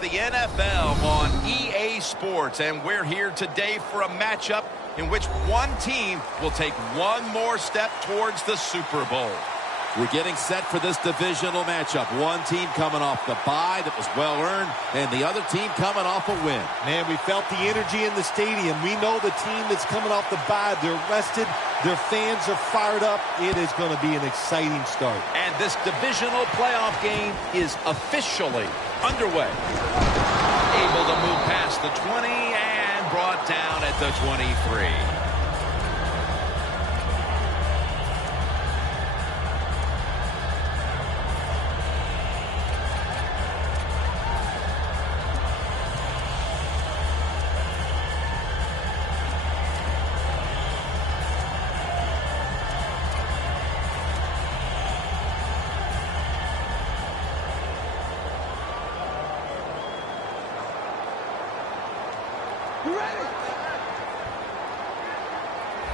It's the NFL on EA Sports, and we're here today for a matchup in which one team will take one more step towards the Super Bowl. We're getting set for this divisional matchup. One team coming off the bye that was well-earned, and the other team coming off a win. Man, we felt the energy in the stadium. We know the team that's coming off the bye, they're rested, their fans are fired up. It is going to be an exciting start. And this divisional playoff game is officially underway. Able to move past the 20 and brought down at the 23.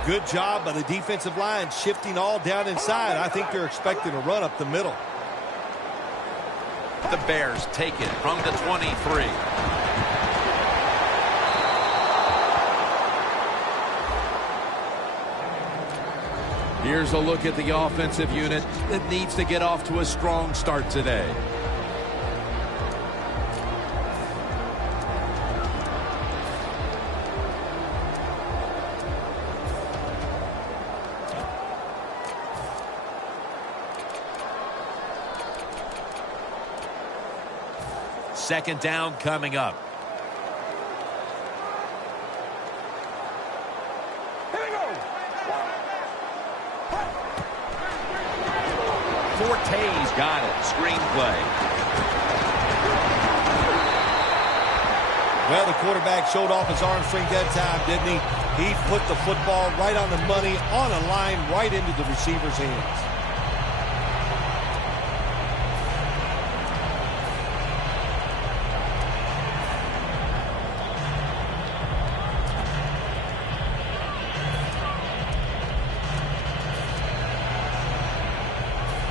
Good job by the defensive line, shifting all down inside. I think they're expecting a run up the middle. The Bears take it from the 23. Here's a look at the offensive unit that needs to get off to a strong start today. Second down coming up. Here we go. Forte's got it. Screenplay. Well, the quarterback showed off his arm strength that time, didn't he? He put the football right on the money, on a line, right into the receiver's hands.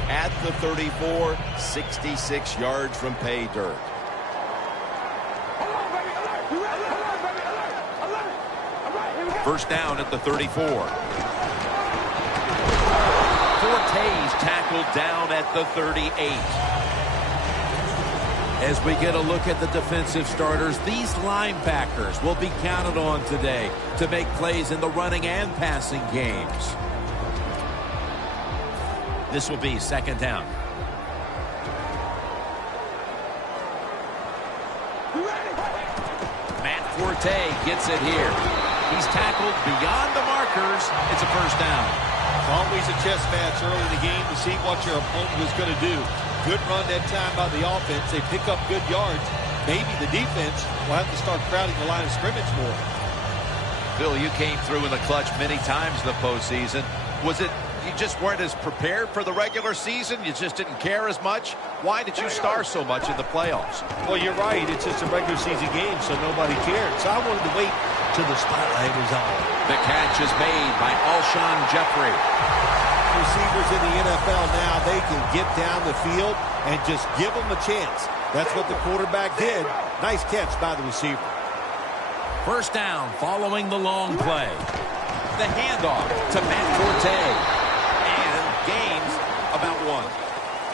At the 34, 66 yards from pay dirt. First down at the 34. Forte's tackled down at the 38. As we get a look at the defensive starters, these linebackers will be counted on today to make plays in the running and passing games. This will be second down. Matt Forte gets it here. He's tackled beyond the markers. It's a first down. It's always a chess match early in the game to see what your opponent is going to do. Good run that time by the offense. They pick up good yards. Maybe the defense will have to start crowding the line of scrimmage more. Phil, you came through in the clutch many times in the postseason. Was it you just weren't as prepared for the regular season? You just didn't care as much? Why did you star so much in the playoffs? Well, you're right. It's just a regular season game, so nobody cared. So I wanted to wait till the spotlight was on. The catch is made by Alshon Jeffrey. Receivers in the NFL now, they can get down the field and just give them a chance. That's what the quarterback did. Nice catch by the receiver. First down following the long play. The handoff to Matt Forte. And gains about one.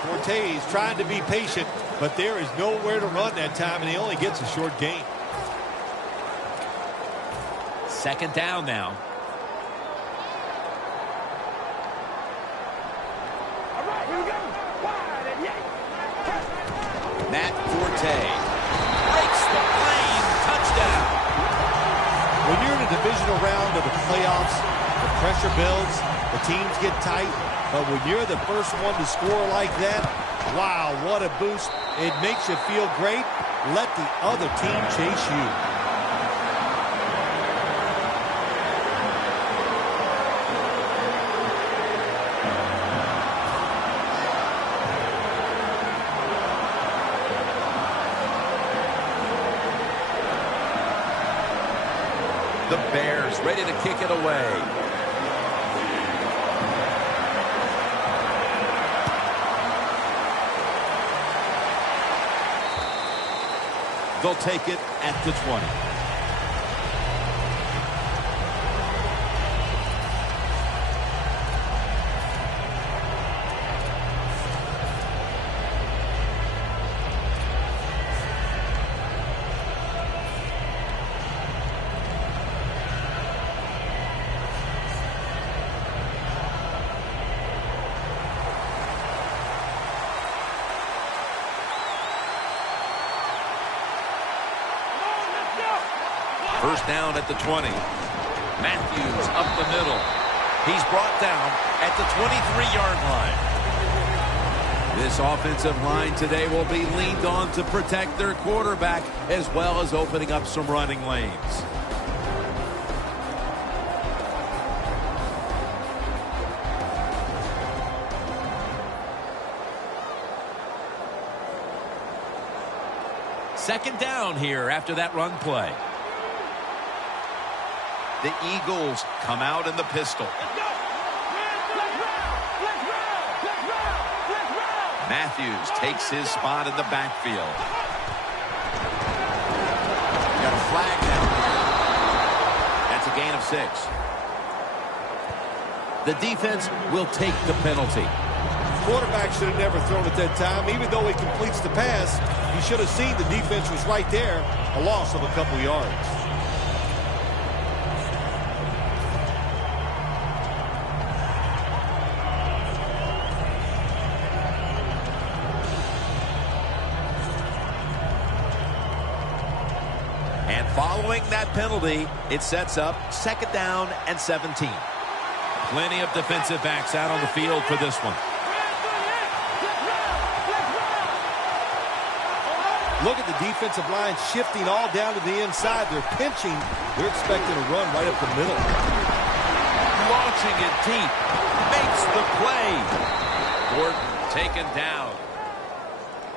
Forte is trying to be patient, but there is nowhere to run that time, and he only gets a short gain. Second down now. All right, here we go. Wide and yank. Matt Forte breaks the plane. Touchdown. When you're in a divisional round of the playoffs, the pressure builds, the teams get tight, but when you're the first one to score like that, wow, what a boost. It makes you feel great. Let the other team chase you. The Bears ready to kick it away. They'll take it at the 20. First down at the 20. Matthews up the middle. He's brought down at the 23-yard line. This offensive line today will be leaned on to protect their quarterback as well as opening up some running lanes. Second down here after that run play. The Eagles come out in the pistol. Matthews takes his spot in the backfield. Got a flag down there. That's a gain of 6. The defense will take the penalty. Quarterback should have never thrown it that time. Even though he completes the pass, he should have seen the defense was right there. A loss of a couple yards. And following that penalty, it sets up second down and 17. Plenty of defensive backs out on the field for this one. Look at the defensive line shifting all down to the inside. They're pinching. They're expecting a run right up the middle. Launching it deep. Makes the play. Gordon taken down.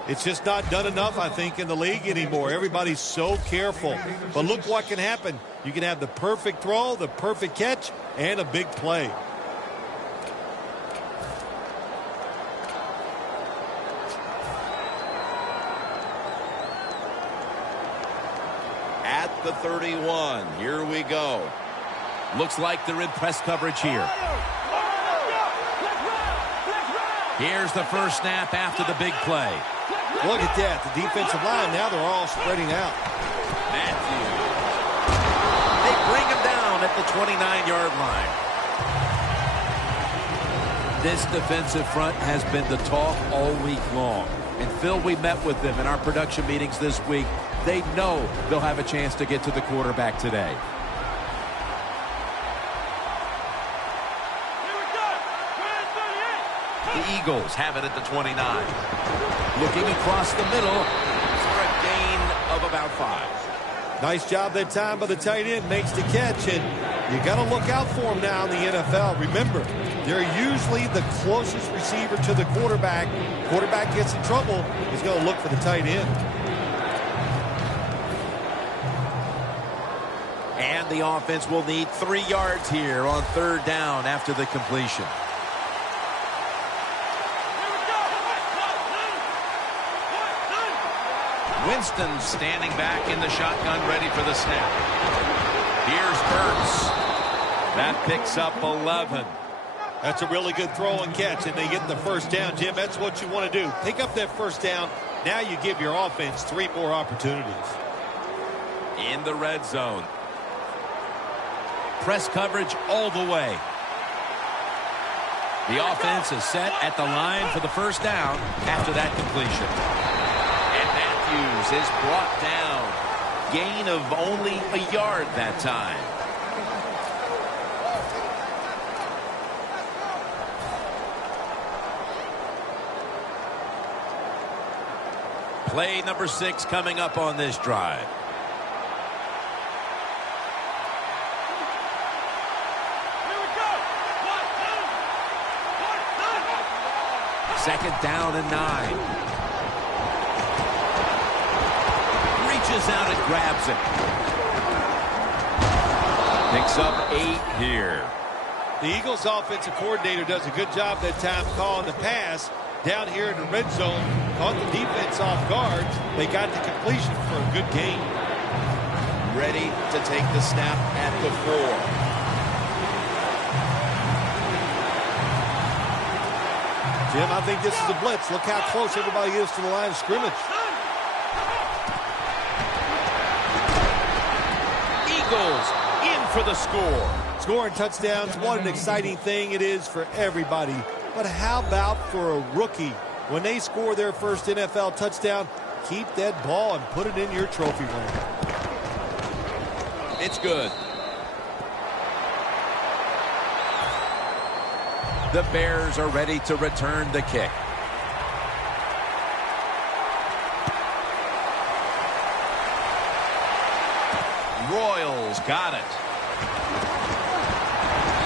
It's just not done enough, I think, in the league anymore. Everybody's so careful. But look what can happen. You can have the perfect throw, the perfect catch, and a big play. At the 31, here we go. Looks like they're in press coverage here. Here's the first snap after the big play. Look at that. The defensive line, now they're all spreading out. Matthews. They bring him down at the 29-yard line. This defensive front has been the talk all week long. And Phil, we met with them in our production meetings this week. They know they'll have a chance to get to the quarterback today. The Eagles have it at the 29. Looking across the middle for a gain of about 5. Nice job that time by the tight end. Makes the catch, and you got to look out for him now in the NFL. Remember, they're usually the closest receiver to the quarterback. Quarterback gets in trouble, he's going to look for the tight end. And the offense will need 3 yards here on third down after the completion. Winston standing back in the shotgun, ready for the snap. Here's Ertz. That picks up 11. That's a really good throw and catch, and they get the first down, Jim. That's what you want to do. Pick up that first down. Now you give your offense 3 more opportunities. In the red zone. Press coverage all the way. The offense is set at the line for the first down after that completion. And Matthews is brought down. Gain of only a yard that time. Play number 6 coming up on this drive. Second down and 9. Reaches out and grabs it. Picks up 8 here. The Eagles offensive coordinator does a good job that time calling the pass. down here in the red zone, caught the defense off guard. They got the completion for a good gain. Ready to take the snap at the 4. Jim, I think this is a blitz. Look how close everybody is to the line of scrimmage. Eagles in for the score. Scoring touchdowns, what an exciting thing it is for everybody. But how about for a rookie? When they score their first NFL touchdown, keep that ball and put it in your trophy room. It's good. The Bears are ready to return the kick. Royals got it.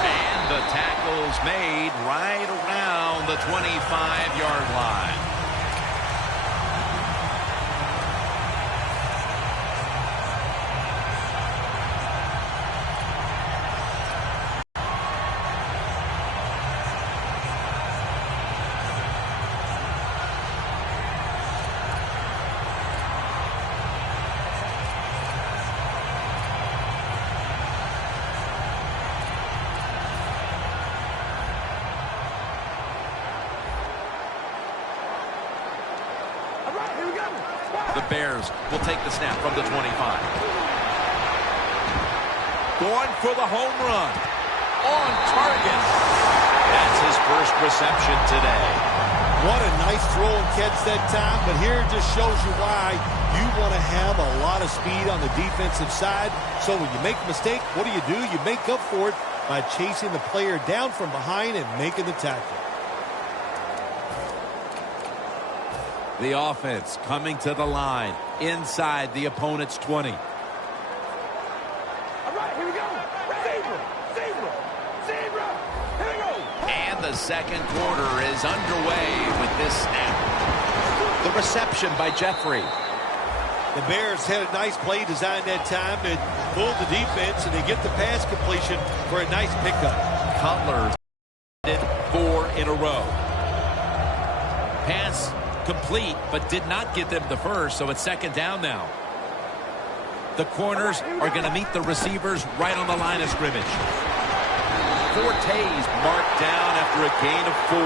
And the tackle's made right around the 25-yard line. The Bears will take the snap from the 25. Going for the home run. On target. That's his first reception today. What a nice throw and catch that time, but here it just shows you why you want to have a lot of speed on the defensive side. So when you make a mistake, what do? You make up for it by chasing the player down from behind and making the tackle. The offense coming to the line inside the opponent's 20. All right, here we go. Zebra, zebra, zebra. Here we go. And the second quarter is underway with this snap. The reception by Jeffrey. The Bears had a nice play design that time. They pulled the defense, and they get the pass completion for a nice pickup. Cutler did 4 in a row. Pass complete, but did not get them the first, so it's second down now. The corners are going to meet the receivers right on the line of scrimmage. Forte's marked down after a gain of 4.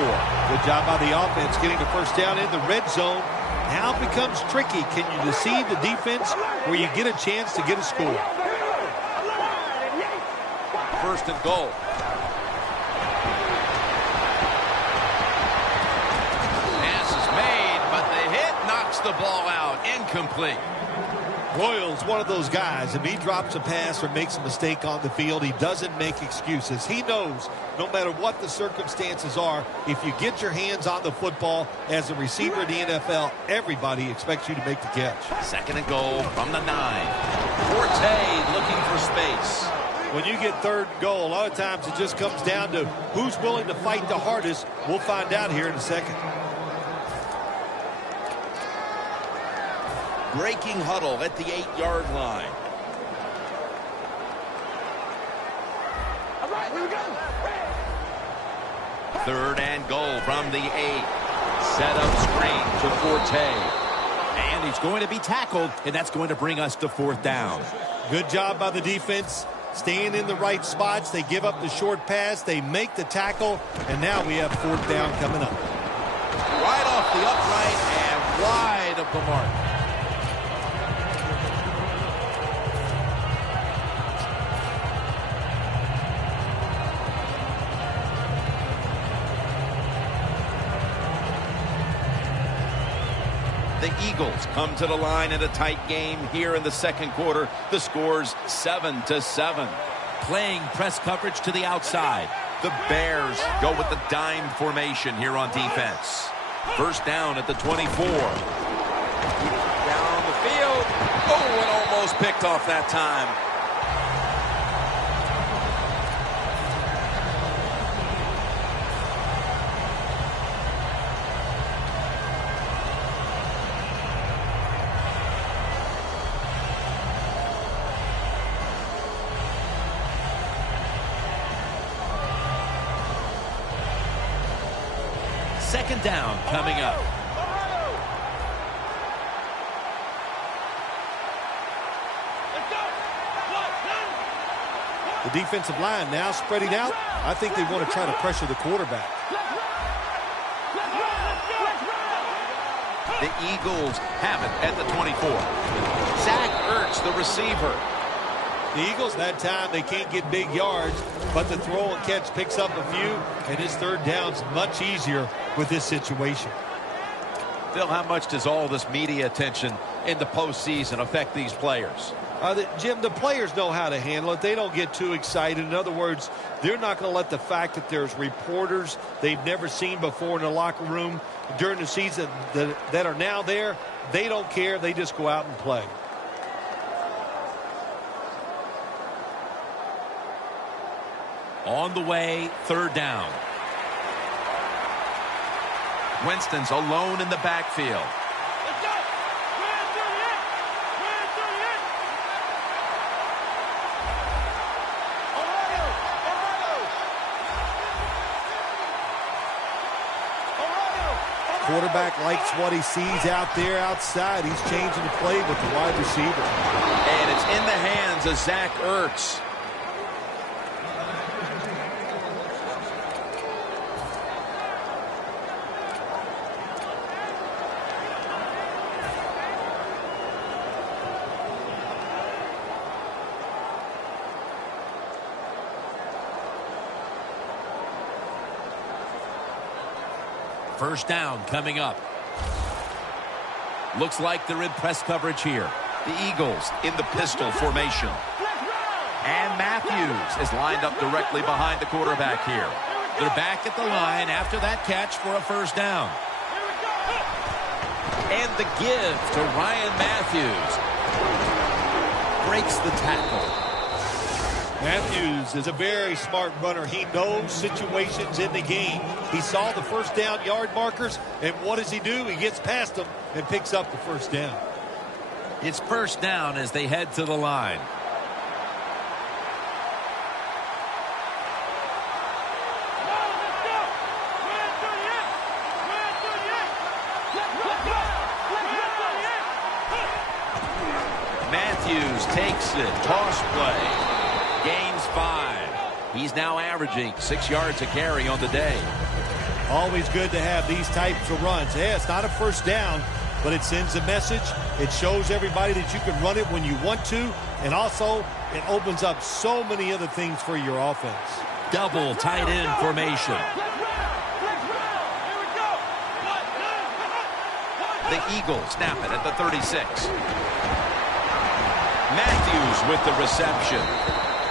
Good job by the offense getting the first down in the red zone. Now it becomes tricky. Can you deceive the defense where you get a chance to get a score? First and goal. The ball out, incomplete. Royals, one of those guys. If he drops a pass or makes a mistake on the field, he doesn't make excuses. He knows no matter what the circumstances are, if you get your hands on the football as a receiver in the NFL, everybody expects you to make the catch. Second and goal from the 9. Forte looking for space. When you get third and goal, a lot of times it just comes down to who's willing to fight the hardest. We'll find out here in a second. Breaking huddle at the 8-yard line. All right, here we go. Third and goal from the 8. Set up screen to Forte. And he's going to be tackled, and that's going to bring us to fourth down. Good job by the defense. Staying in the right spots. They give up the short pass. They make the tackle. And now we have fourth down coming up. Right off the upright and wide of the mark. The Eagles come to the line in a tight game here in the second quarter. The score's 7-7. Playing press coverage to the outside. The Bears go with the dime formation here on defense. First down at the 24. Down the field. Oh, and almost picked off that time. second down coming up. The defensive line now spreading out. I think they want to try to pressure the quarterback. The Eagles have it at the 24. Zach Ertz, the receiver. The Eagles, that time, they can't get big yards, but the throw and catch picks up a few, and his third down's much easier with this situation. Phil, how much does all this media attention in the postseason affect these players? Jim, the players know how to handle it. They don't get too excited. In other words, they're not going to let the fact that there's reporters they've never seen before in the locker room during the season that are now there. They don't care. They just go out and play. On the way, third down. Winston's alone in the backfield. Quarterback likes what he sees out there outside. He's changing the play with the wide receiver. And it's in the hands of Zach Ertz. First down coming up. Looks like they're in press coverage here. The Eagles in the pistol formation. And Matthews is lined up directly behind the quarterback here. They're back at the line after that catch for a first down. And the give to Ryan Matthews. Breaks the tackle. Matthews is a very smart runner. He knows situations in the game. He saw the first down yard markers, and what does he do? He gets past them and picks up the first down. It's first down as they head to the line. Matthews takes it. Toss play. Gains 5. He's now averaging 6 yards a carry on the day. Always good to have these types of runs. Yeah, it's not a first down, but it sends a message. It shows everybody that you can run it when you want to, and also it opens up so many other things for your offense. Double tight end formation. The Eagles snap it at the 36. Matthews with the reception.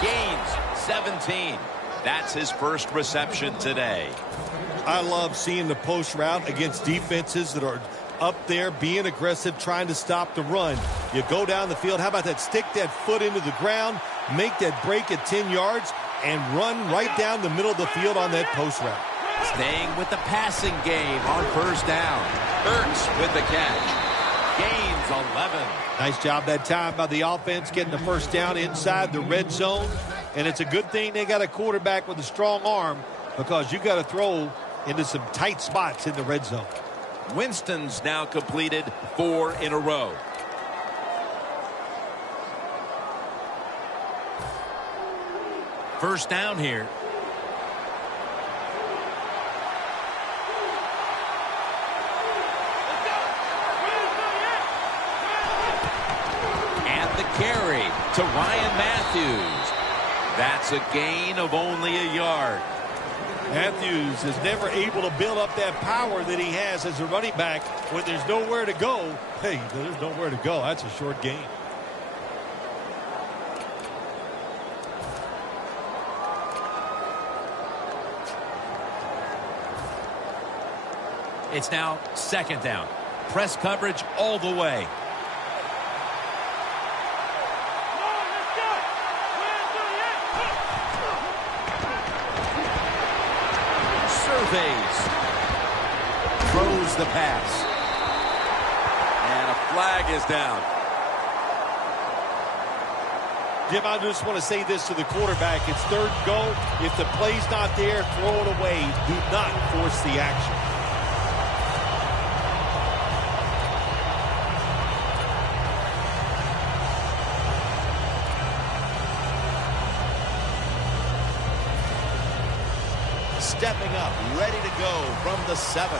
Gains 17. That's his first reception today. I love seeing the post route against defenses that are up there being aggressive, trying to stop the run. You go down the field. How about that? Stick that foot into the ground, make that break at 10 yards, and run right down the middle of the field on that post route. Staying with the passing game on first down. Ertz with the catch. Gains 11. Nice job that time by the offense getting the first down inside the red zone. And it's a good thing they got a quarterback with a strong arm, because you got to throw into some tight spots in the red zone. Winston's now completed 4 in a row. First down here. And the carry to Ryan Matthews. That's a gain of only a yard. Matthews is never able to build up that power that he has as a running back when there's nowhere to go. Hey, there's nowhere to go. That's a short gain. It's now second down. Press coverage all the way. Surveys. Throws the pass. And a flag is down. Jim, I just want to say this to the quarterback. It's third and go. If the play's not there, throw it away. Do not force the action. stepping up, ready to go from the 7.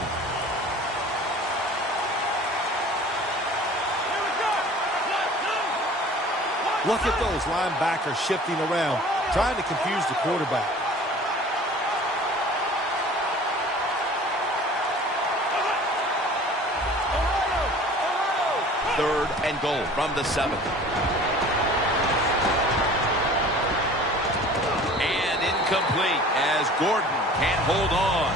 Look at those linebackers shifting around, trying to confuse the quarterback. Third and goal from the 7. And incomplete as Gordon can't hold on.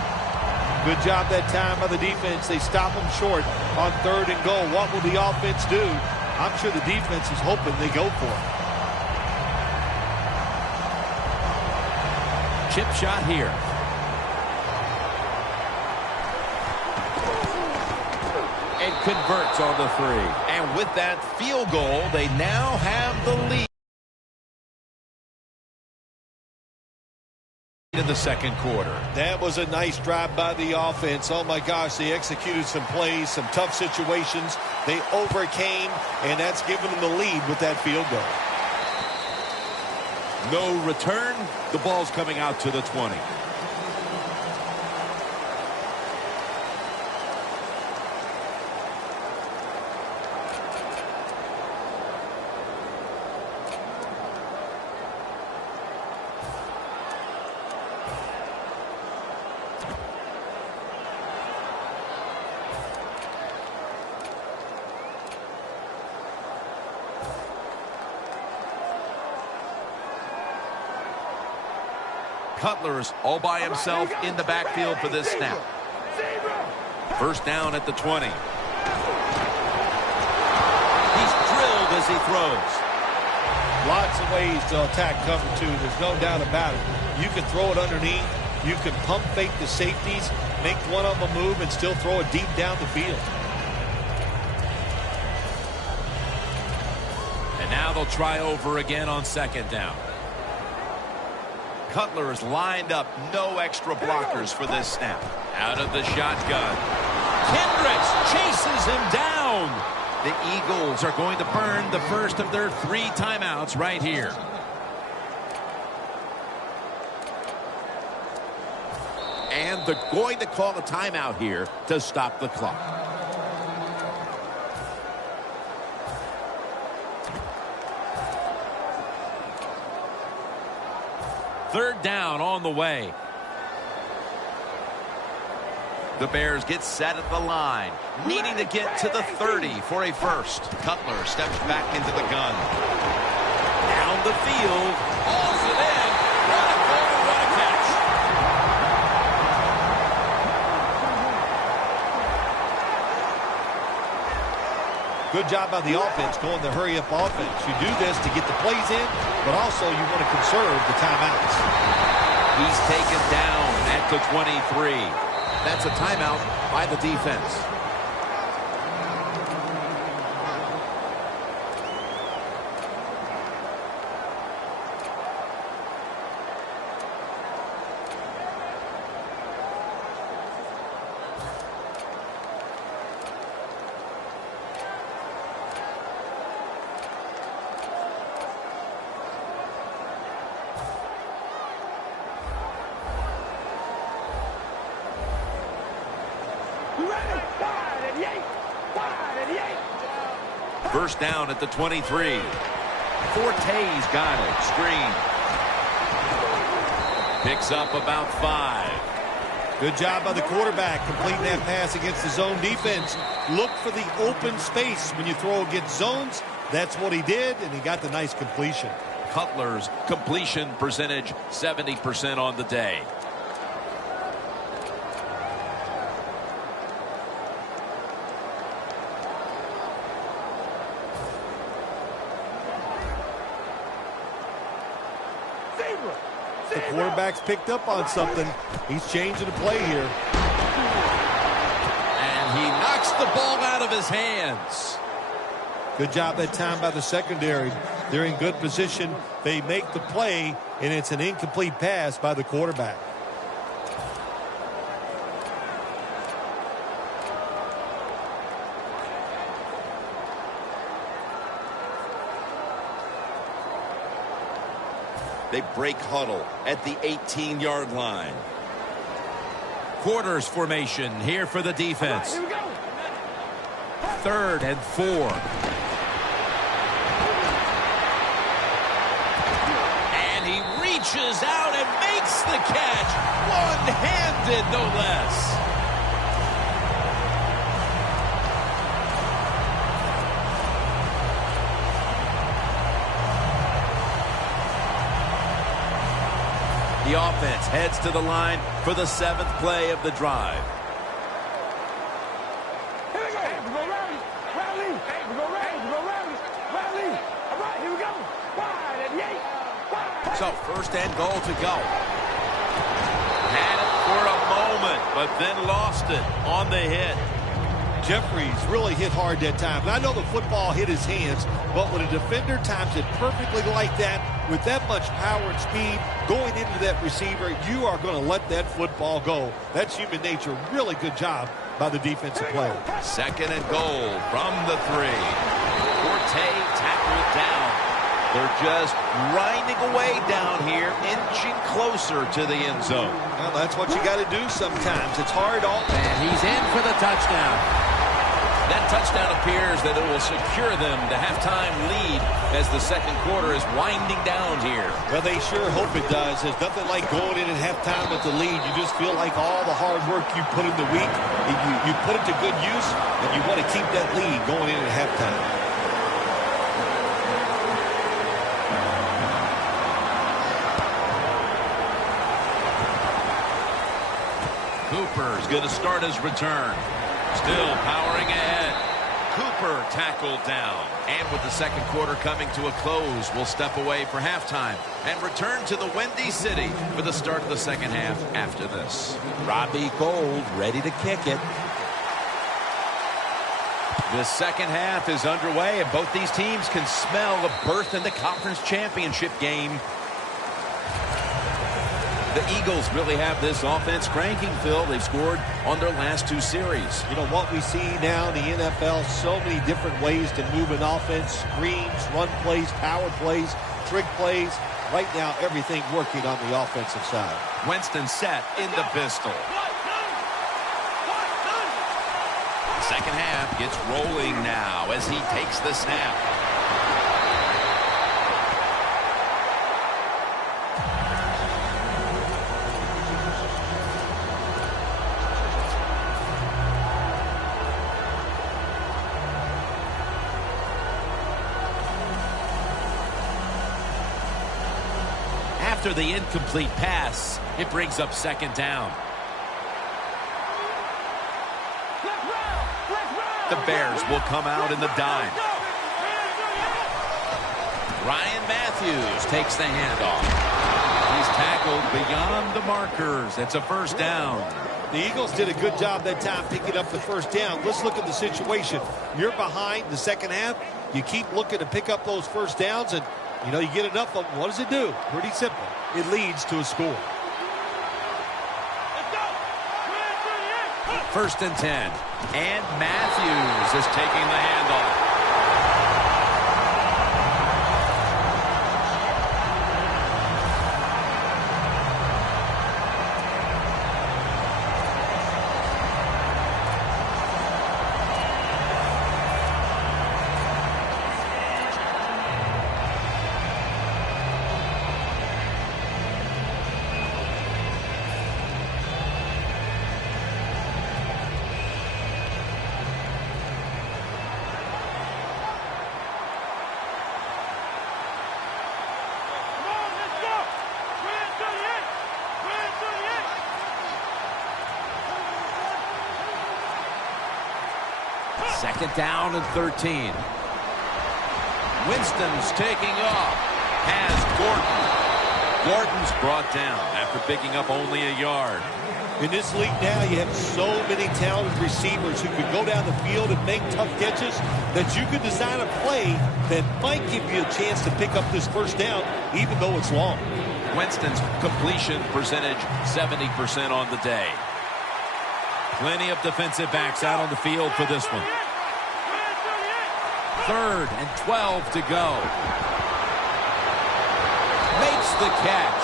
Good job that time by the defense. They stop them short on 3rd and goal. What will the offense do? I'm sure the defense is hoping they go for it. Chip shot here. And converts on the 3. And with that field goal, they now have the lead in the second quarter. That was a nice drive by the offense. Oh my gosh, they executed some plays, some tough situations. They overcame, and that's given them the lead with that field goal. No return. The ball's coming out to the 20. Cutler's all by himself in the backfield for this snap. First down at the 20. He's drilled as he throws. Lots of ways to attack cover 2. There's no doubt about it. You can throw it underneath. You can pump fake the safeties, make one of them move, and still throw it deep down the field. And now they'll try over again on 2nd down. Cutler is lined up. No extra blockers for this snap. Out of the shotgun. Kendricks chases him down. The Eagles are going to burn the first of their 3 timeouts right here. And they're going to call a timeout here to stop the clock. Third down on the way. The Bears get set at the line, needing to get to the 30 for a first. Cutler steps back into the gun. Down the field. Hauls it in. What a goal, what a catch. Good job by the offense going the hurry-up offense. You do this to get the plays in, but also you want to conserve the timeouts. He's taken down at the 23. That's a timeout by the defense. First down at the 23. Forte's got it. Screen. Picks up about 5. Good job by the quarterback completing that pass against the zone defense. Look for the open space when you throw against zones. That's what he did, and he got the nice completion. Cutler's completion percentage 70% on the day. The quarterback's picked up on something. He's changing the play here. And he knocks the ball out of his hands. Good job that time by the secondary. They're in good position. They make the play, and it's an incomplete pass by the quarterback. They break huddle at the 18-yard line. quarters formation here for the defense. Here we go. 3rd and 4. And he reaches out and makes the catch. One-handed, no less. The offense heads to the line for the 7th play of the drive. Here we go. Hey, we go rally. Rally. Hey, we go rally. We go rally. Rally. All right, here we go. Wide and yay. Wide. So 1st and goal to go. Had it for a moment, but then lost it on the hit. Jeffries really hit hard that time. And I know the football hit his hands, but when a defender times it perfectly like that, with that much power and speed going into that receiver, you are going to let that football go. That's human nature. Really good job by the defensive player. 2nd and goal from the 3. Forte tackled down. They're just grinding away down here, inching closer to the end zone. Well, that's what you got to do sometimes. It's hard all. And he's in for the touchdown. That touchdown appears that it will secure them to halftime lead as the 2nd quarter is winding down here. Well, they sure hope it does. There's nothing like going in at halftime with the lead. You just feel like all the hard work you put in the week, you put it to good use, and you want to keep that lead going in at halftime. Cooper's going to start his return. Still powering ahead. Cooper tackled down. And with the 2nd quarter coming to a close, we'll step away for halftime and return to the Windy City for the start of the 2nd half after this. Robbie Gould ready to kick it. The 2nd half is underway, and both these teams can smell a berth in the conference championship game. The Eagles really have this offense cranking, Phil. They've scored on their last 2 series. You know, what we see now in the NFL, so many different ways to move an offense. Screens, run plays, power plays, trick plays. Right now, everything working on the offensive side. Winston set in the pistol. 2nd half gets rolling now as he takes the snap. After the incomplete pass, it brings up 2nd down. The Bears will come out in the dime. Ryan Matthews takes the handoff. He's tackled beyond the markers. It's a 1st down. The Eagles did a good job that time picking up the 1st down. Let's look at the situation. You're behind the 2nd half. You keep looking to pick up those 1st downs, and you know, you get enough of them. What does it do? Pretty simple. It leads to a score. 1st and 10. And Matthews is taking the handoff. Second down and 13. Winston's taking off. Has Gordon. Gordon's brought down after picking up only a yard. In this league now, you have so many talented receivers who can go down the field and make tough catches that you can design a play that might give you a chance to pick up this 1st down, even though it's long. Winston's completion percentage, 70% on the day. Plenty of defensive backs out on the field for this one. 3rd and 12 to go. Makes the catch.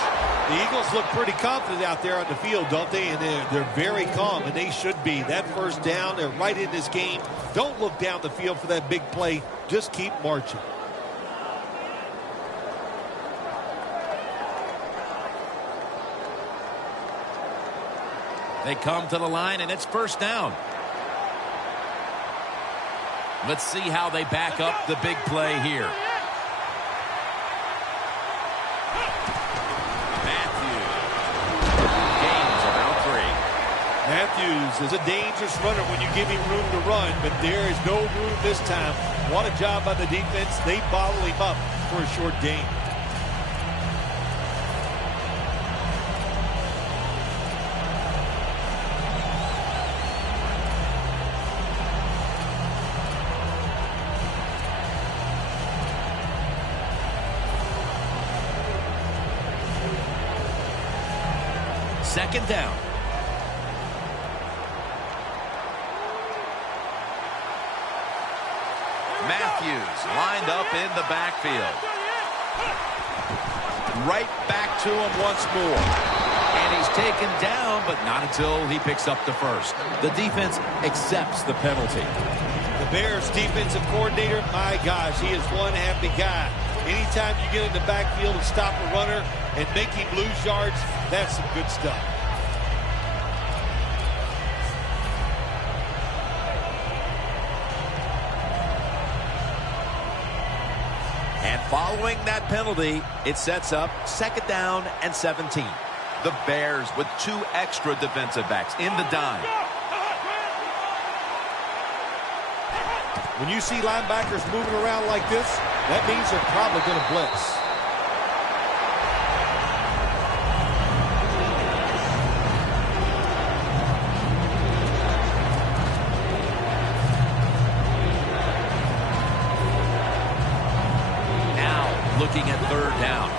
The Eagles look pretty confident out there on the field, don't they? And they're very calm, and they should be. That first down, they're right in this game. Don't look down the field for that big play. Just keep marching. They come to the line, and it's first down. Let's see how they back up the big play here. Matthews is a dangerous runner when you give him room to run, but there is no room this time. What a job by the defense. They bottle him up for a short gain. Second down. Matthews lined up in the backfield. Right back to him once more. And he's taken down, but not until he picks up the first. The defense accepts the penalty. The Bears defensive coordinator, my gosh, he is one happy guy. Anytime you get in the backfield and stop a runner and make him lose yards, that's some good stuff. And following that penalty, it sets up second down and 17. The Bears with 2 extra defensive backs in the dime. When you see linebackers moving around like this, that means they're probably going to blitz. Now looking at third down.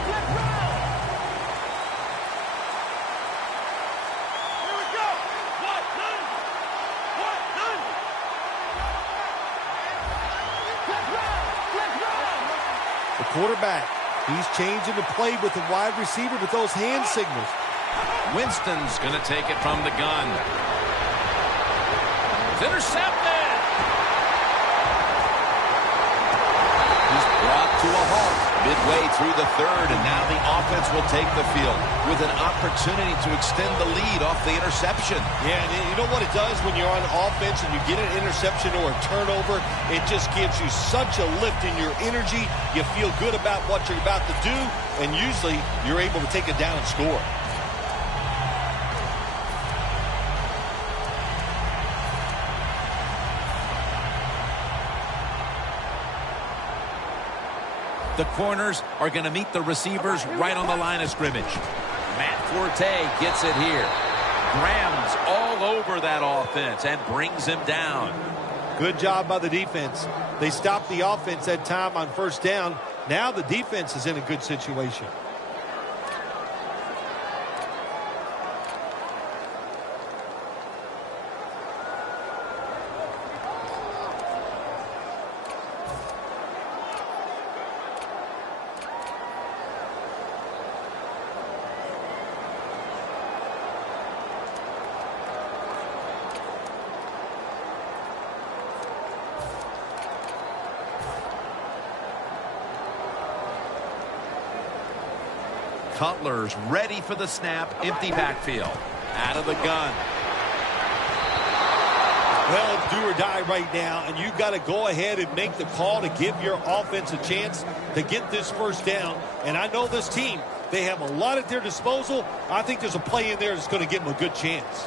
Quarterback, he's changing the play with the wide receiver with those hand signals. Winston's going to take it from the gun. It's intercepted. He's brought to a halt midway through the third, and now the offense will take the field with an opportunity to extend the lead off the interception. Yeah, and you know what it does when you're on offense and you get an interception or a turnover? It just gives you such a lift in your energy. You feel good about what you're about to do, and usually you're able to take it down and score. The corners are going to meet the receivers right on the line of scrimmage. Matt Forte gets it here. Graham's all over that offense and brings him down. Good job by the defense. They stopped the offense that time on first down. Now the defense is in a good situation. Cutler's ready for the snap. Empty backfield. Out of the gun. Well, it's do or die right now, and you've got to go ahead and make the call to give your offense a chance to get this first down. And I know this team, they have a lot at their disposal. I think there's a play in there that's going to give them a good chance.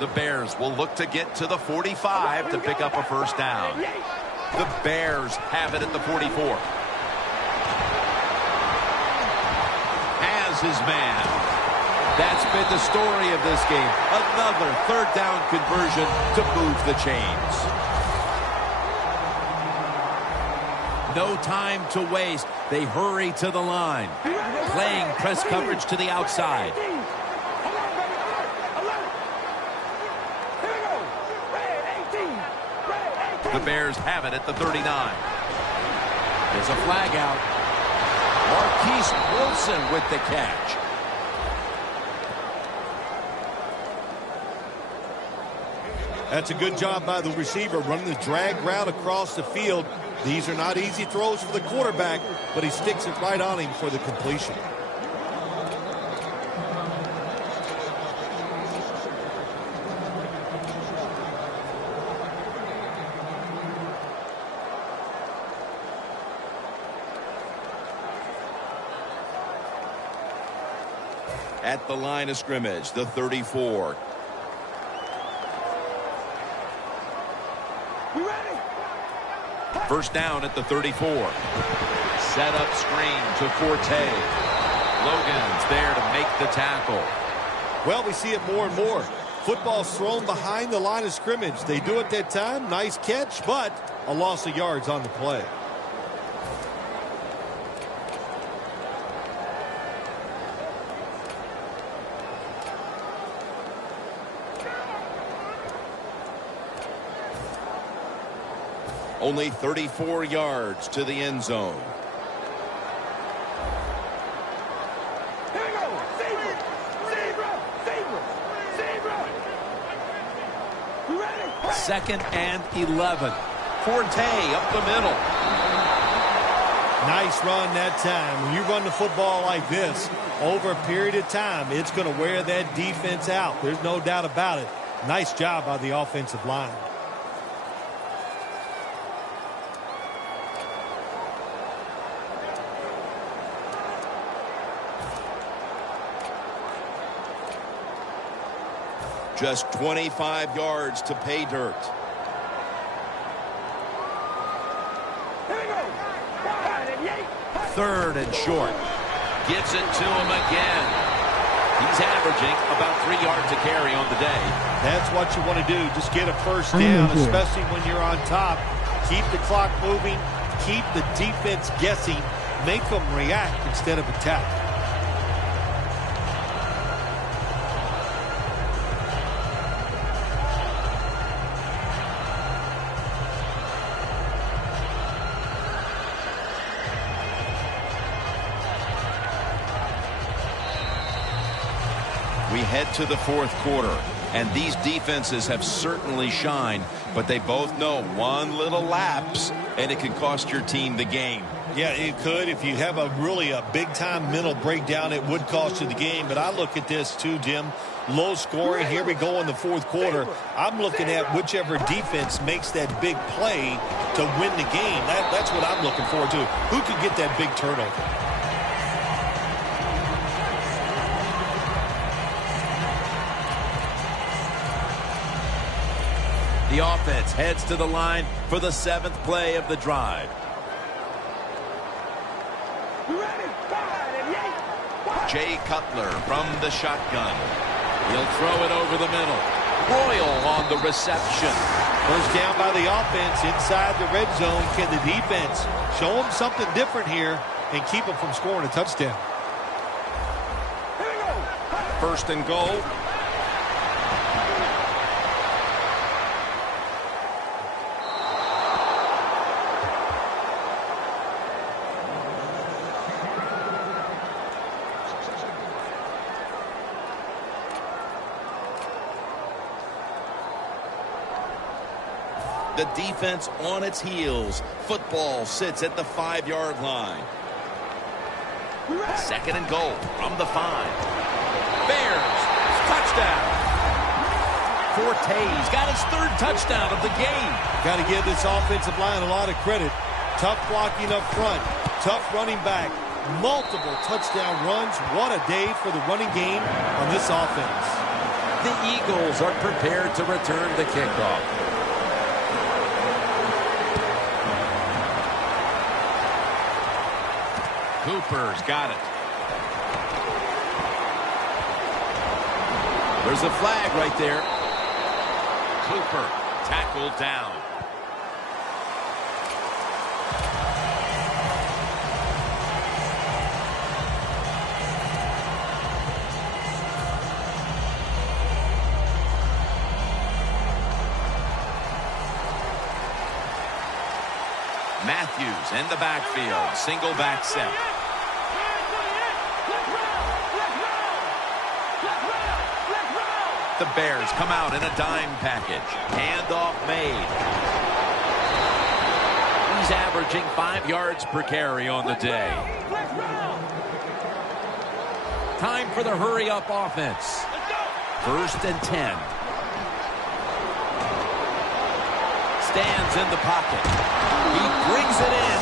The Bears will look to get to the 45 to pick up a first down. The Bears have it at the 44. His man. That's been the story of this game. Another third down conversion to move the chains. No time to waste. They hurry to the line. Playing press coverage to the outside. The Bears have it at the 39. There's a flag out. Marquise Wilson with the catch. That's a good job by the receiver, running the drag route across the field. These are not easy throws for the quarterback, but he sticks it right on him for the completion. At the line of scrimmage, the 34. First down at the 34. Set up screen to Forte. Logan's there to make the tackle. Well, we see it more and more. Football's thrown behind the line of scrimmage. They do it that time. Nice catch, but a loss of yards on the play. Only 34 yards to the end zone. Here we go. Zebra. Zebra. Zebra. Zebra. You ready? Second and 11. Forte up the middle. Nice run that time. When you run the football like this, over a period of time, it's going to wear that defense out. There's no doubt about it. Nice job by the offensive line. Just 25 yards to pay dirt. Here we go. Wide and yank. Third and short. Gives it to him again. He's averaging about 3 yards a carry on the day. That's what you want to do. Just get a first down, especially when you're on top. Keep the clock moving. Keep the defense guessing. Make them react instead of attack. We head to the fourth quarter, and these defenses have certainly shined, but they both know one little lapse, and it can cost your team the game. Yeah, it could. If you have a big-time mental breakdown, it would cost you the game. But I look at this, too, Jim. Low scoring. Here we go in the fourth quarter. I'm looking at whichever defense makes that big play to win the game. That's what I'm looking forward to. Who could get that big turnover? The offense heads to the line for the 7th play of the drive. Jay Cutler from the shotgun. He'll throw it over the middle. Royal on the reception. First down by the offense inside the red zone. Can the defense show them something different here and keep them from scoring a touchdown? First and goal. The defense on its heels. Football sits at the 5-yard line. Second and goal from the 5. Bears, touchdown. Forte's got his 3rd touchdown of the game. Got to give this offensive line a lot of credit. Tough blocking up front. Tough running back. Multiple touchdown runs. What a day for the running game on this offense. The Eagles are prepared to return the kickoff. Cooper's got it. There's a flag right there. Cooper tackled down. Matthews in the backfield. Single back set. The Bears come out in a dime package. Handoff made. He's averaging 5 yards per carry on the day. Time for the hurry-up offense. 1st and 10. Stands in the pocket. He brings it in.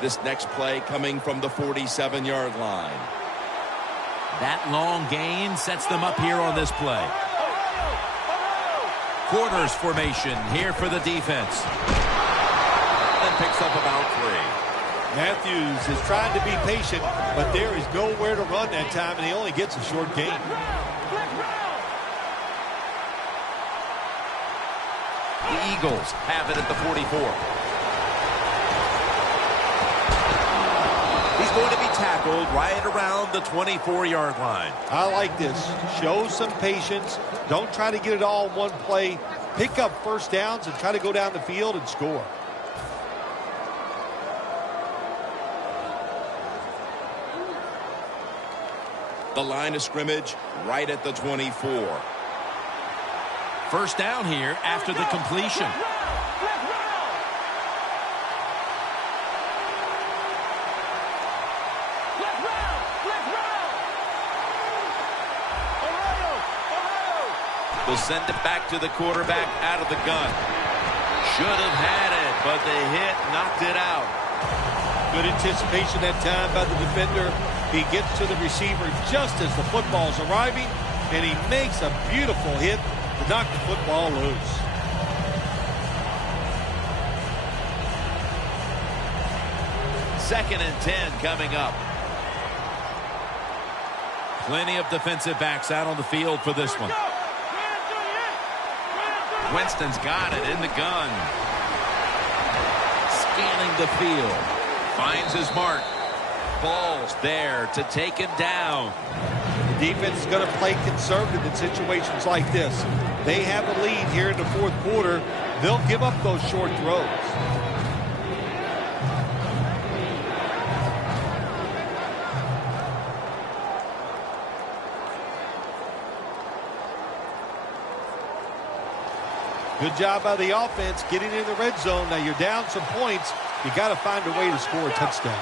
This next play coming from the 47-yard line. That long gain sets them up here on this play. Quarters formation here for the defense. And picks up about 3. Matthews is trying to be patient, but there is nowhere to run that time, and he only gets a short gain. The Eagles have it at the 44. He's going to be tackled right around the 24-yard line. I like this. Show some patience. Don't try to get it all in one play. Pick up first downs and try to go down the field and score. The line of scrimmage right at the 24. First down here after the completion. Will send it back to the quarterback out of the gun. Should have had it, but the hit knocked it out. Good anticipation that time by the defender. He gets to the receiver just as the football's arriving, and he makes a beautiful hit to knock the football loose. Second and 10 coming up. Plenty of defensive backs out on the field for this one. Winston's got it in the gun. Scanning the field. Finds his mark. Ball's there to take him down. The defense is going to play conservative in situations like this. They have a lead here in the 4th quarter. They'll give up those short throws. Good job by the offense getting in the red zone. Now you're down some points. You got to find a way to score a touchdown.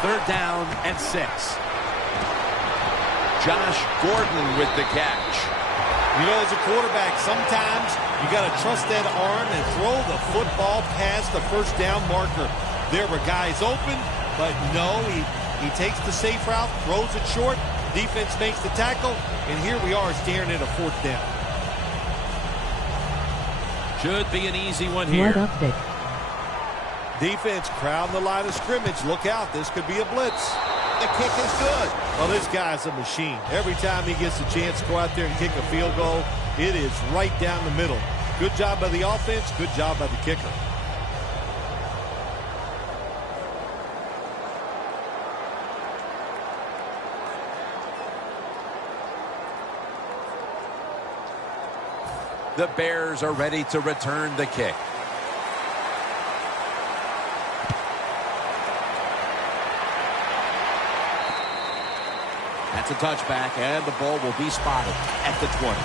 3rd down and 6. Josh Gordon with the catch. You know, as a quarterback, sometimes you got to trust that arm and throw the football past the first down marker. There were guys open, but no, he takes the safe route, throws it short. Defense makes the tackle, and here we are staring at a 4th down. Should be an easy one here. Defense crowd the line of scrimmage. Look out, this could be a blitz. The kick is good. Well, this guy's a machine. Every time he gets a chance to go out there and kick a field goal, it is right down the middle. Good job by the offense, good job by the kicker. The Bears are ready to return the kick. That's a touchback, and the ball will be spotted at the 20.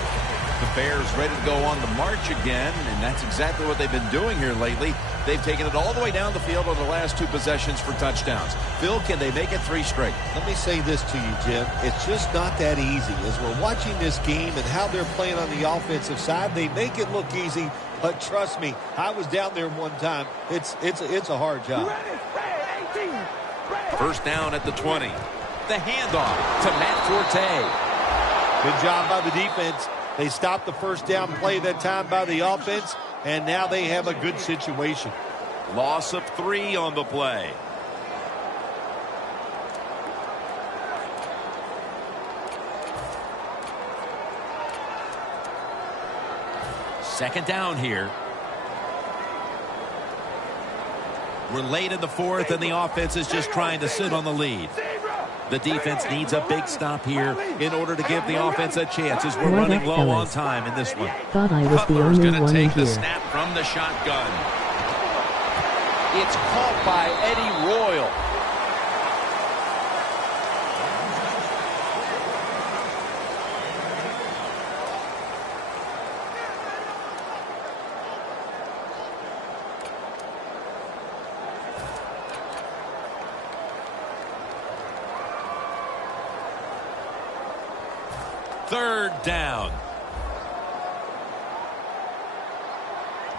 The Bears ready to go on the march again, and that's exactly what they've been doing here lately. They've taken it all the way down the field on the last 2 possessions for touchdowns. Phil, can they make it 3 straight? Let me say this to you, Jim. It's just not that easy. As we're watching this game and how they're playing on the offensive side, they make it look easy, but trust me, I was down there one time. It's a hard job. First down at the 20. The handoff to Matt Forte. Good job by the defense. They stopped the first down play that time by the offense, and now they have a good situation. Loss of 3 on the play. Second down here. We're late in the 4th, and the offense is just trying to sit on the lead. The defense needs a big stop here in order to give the offense a chance as we're running low on time in this one. Thought I was the only Cutler's going one to take here. the snap from the shotgun. It's caught by Eddie Royal. Third down.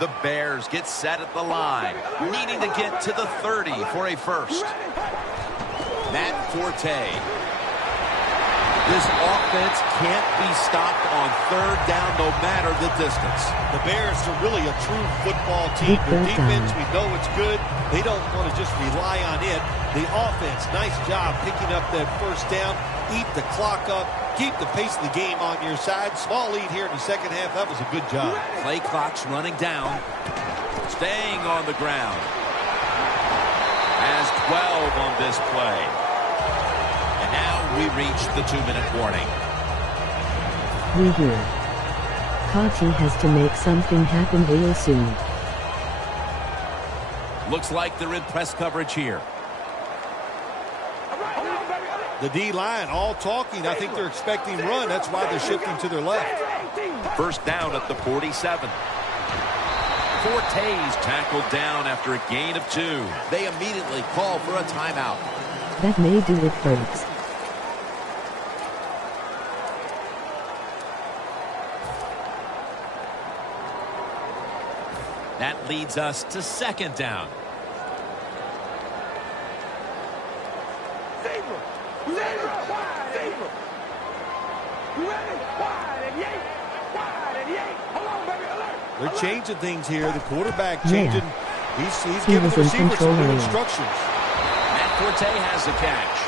The Bears get set at the line, needing to get to the 30 for a first. Matt Forte. This offense can't be stopped on third down no matter the distance. The Bears are really a true football team. Their defense, we know it's good. They don't want to just rely on it. The offense, nice job picking up that first down. Eat the clock up. Keep the pace of the game on your side. Small lead here in the second half. That was a good job. Play clock's running down. Staying on the ground. Has 12 on this play. And now we reach the 2-minute warning. We hear. Kachi has to make something happen real soon. Looks like they're in press coverage here. The D-line all talking. I think they're expecting run. That's why they're shifting to their left. First down at the 47. Forte's tackled down after a gain of 2. They immediately call for a timeout. That may do it, folks. That leads us to second down. They're changing things here. The quarterback changing. Yeah. He's giving the receivers some new instructions. Matt Forte has the catch.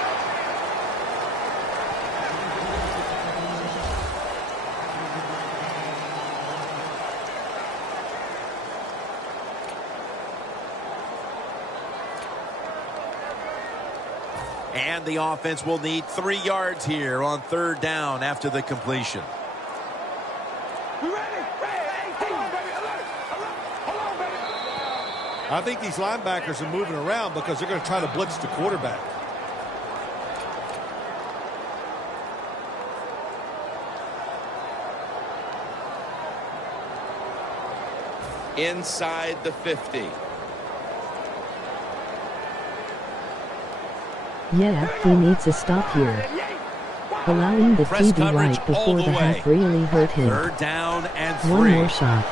And the offense will need 3 yards here on third down after the completion. I think these linebackers are moving around because they're going to try to blitz the quarterback. Inside the 50. Yeah, he needs a stop here. Allowing the Press TD coverage right all before the the way. half really hurt him. Third down and 3. One more shot.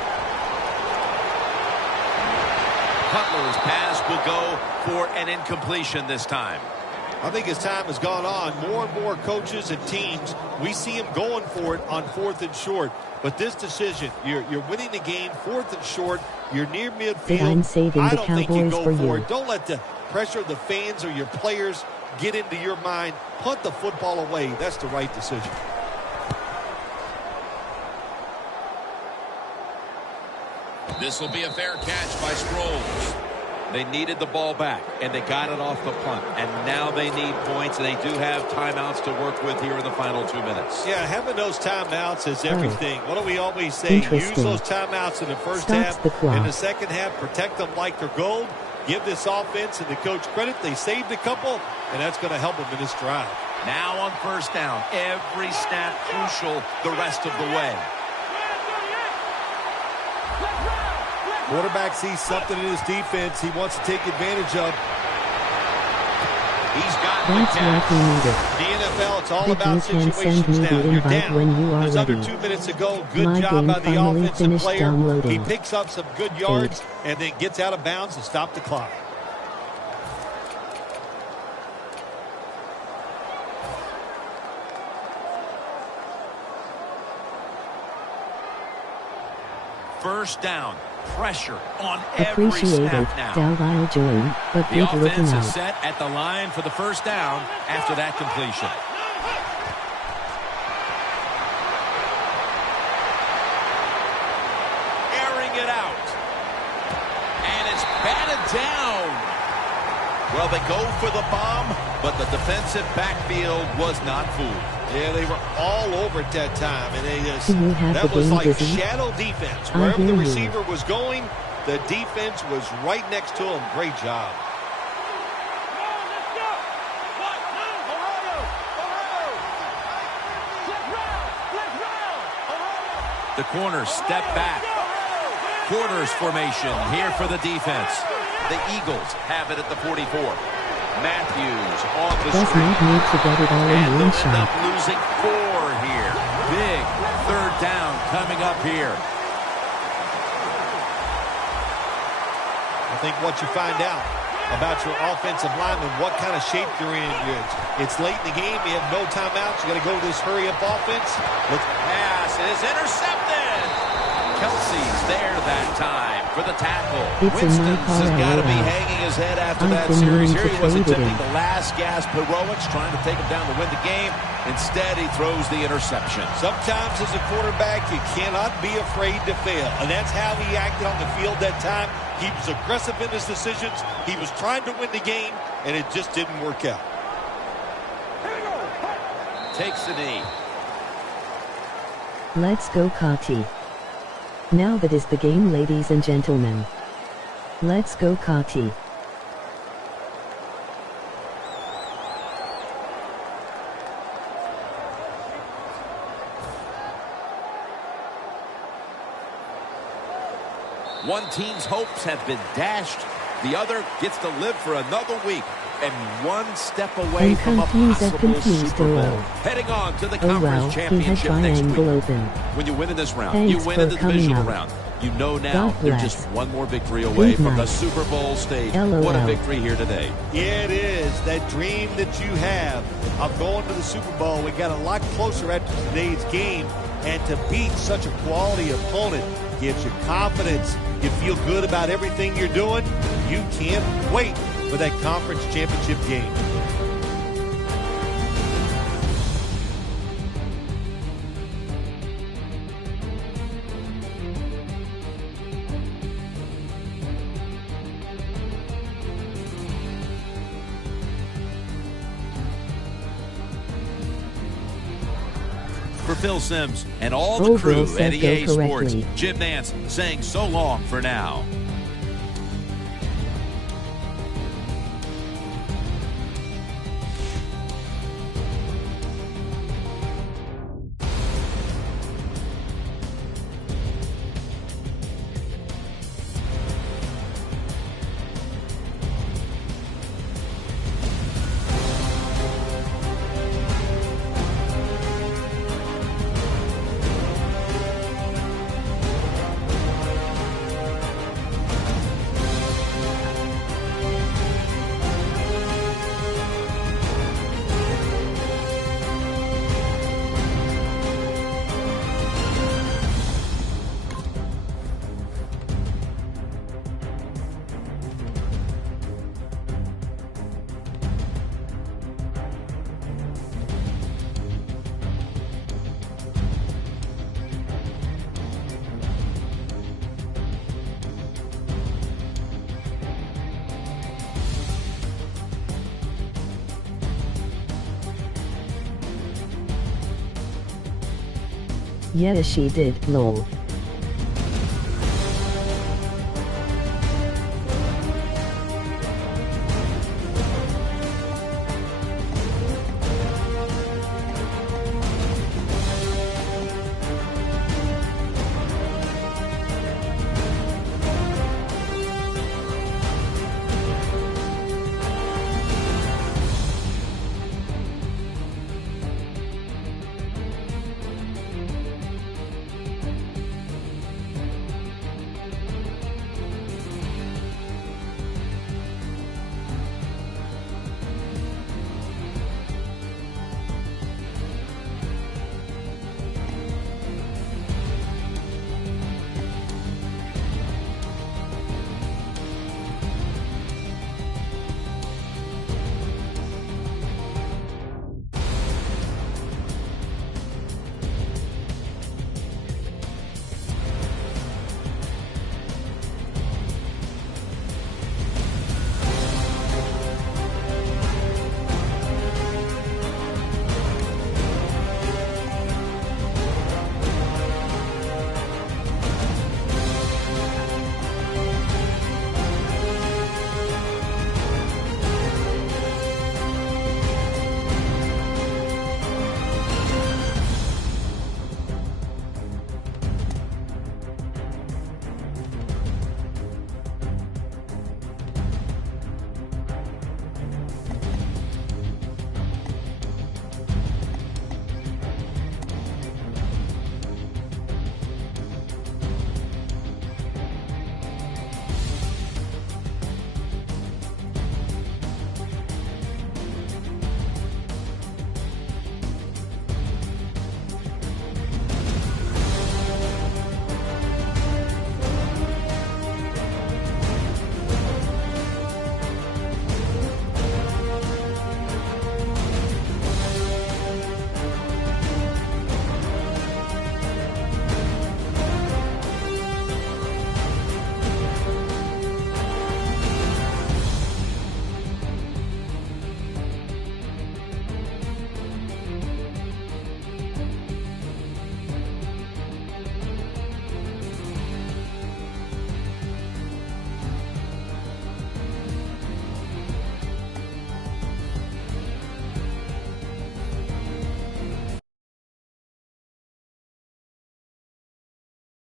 Cutler's pass will go for an incompletion this time. I think as time has gone on, more and more coaches and teams, we see them going for it on 4th and short. But this decision, you're winning the game, 4th and short, you're near midfield. I'm saving I the don't think you Cowboys go for for you. it. Don't let the pressure of the fans or your players get into your mind. Punt the football away. That's the right decision. This will be a fair catch by Sproles. They needed the ball back, and they got it off the punt. And now they need points, and they do have timeouts to work with here in the final 2 minutes. Yeah, having those timeouts is everything. What do we always say? Use Interesting. those timeouts in the first Stops half. the clock. In the second half, protect them like they're gold. Give this offense and the coach credit. They saved a couple, and that's going to help them in this drive. Now on first down, every snap crucial the rest of the way. Quarterback sees something in his defense he wants to take advantage of. He's got That's the what catch. we needed. The NFL, it's all If about you can situations send me now. the You're invite down. when you are There's under ready. 2 minutes to go. Good My job game by the finally offensive finished player. downloading. He picks up some good yards and then gets out of bounds to stop the clock. First down. Pressure on every Appreciate it. snap now. Down I'll join, but The keep looking offense is out. set at the line for the first down after that completion. Airing it out. And it's batted down. Well, they go for the bomb, but the defensive backfield was not fooled. Yeah, they were all over at that time, and that was like busy? shadow defense. I Wherever hear the you. receiver was going, the defense was right next to him. Great job. The corners step back. Quarters formation here for the defense. The Eagles have it at the 44. Matthews on the Does street. not need to get it all in And one they'll end shot. up losing 4 here. Big third down coming up here. I think what you find out about your offensive lineman, what kind of shape you're in. It's late in the game. You have no timeouts. You got to go to this hurry-up offense. Pass is intercepted. Kelsey's there that time for the tackle. It's in my Winston's car has got to be LOL. hanging his head after I've that been series. meaning Here to he was trade it attempting in. the last gasp heroics, trying to take him down to win the game. Instead, he throws the interception. Sometimes as a quarterback, you cannot be afraid to fail. And that's how he acted on the field that time. He was aggressive in his decisions. He was trying to win the game, and it just didn't work out. Takes the knee. Let's go, Kati. Now that is the game, ladies and gentlemen. Let's go, Kati. One team's hopes have been dashed. The other gets to live for another week and one step away I'm from a confused at possible confused, Super Bowl. LOL. Heading on to the Oh conference well, he had championship next week. triangle open. When you win in this round, Thanks you win in for the coming divisional out. round. You know now God they're bless. just one more victory away Good from the night. Super Bowl stage. LOL. What a victory here today. Yeah, it is. That dream that you have of going to the Super Bowl, we got a lot closer after today's game. And to beat such a quality opponent gives you confidence. You feel good about everything you're doing. You can't wait for that conference championship game. For Phil Simms and all the Oh, crew Bill said at go EA Sports, correctly. Jim Nance saying so long for now. Yeah, she did, lol.